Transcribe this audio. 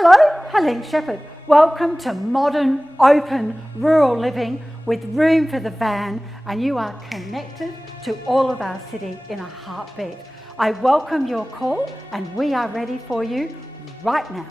Hello, Helene Shepherd. Welcome to modern, open, rural living with room for the van, and you are connected to all of our city in a heartbeat. I welcome your call and we are ready for you right now.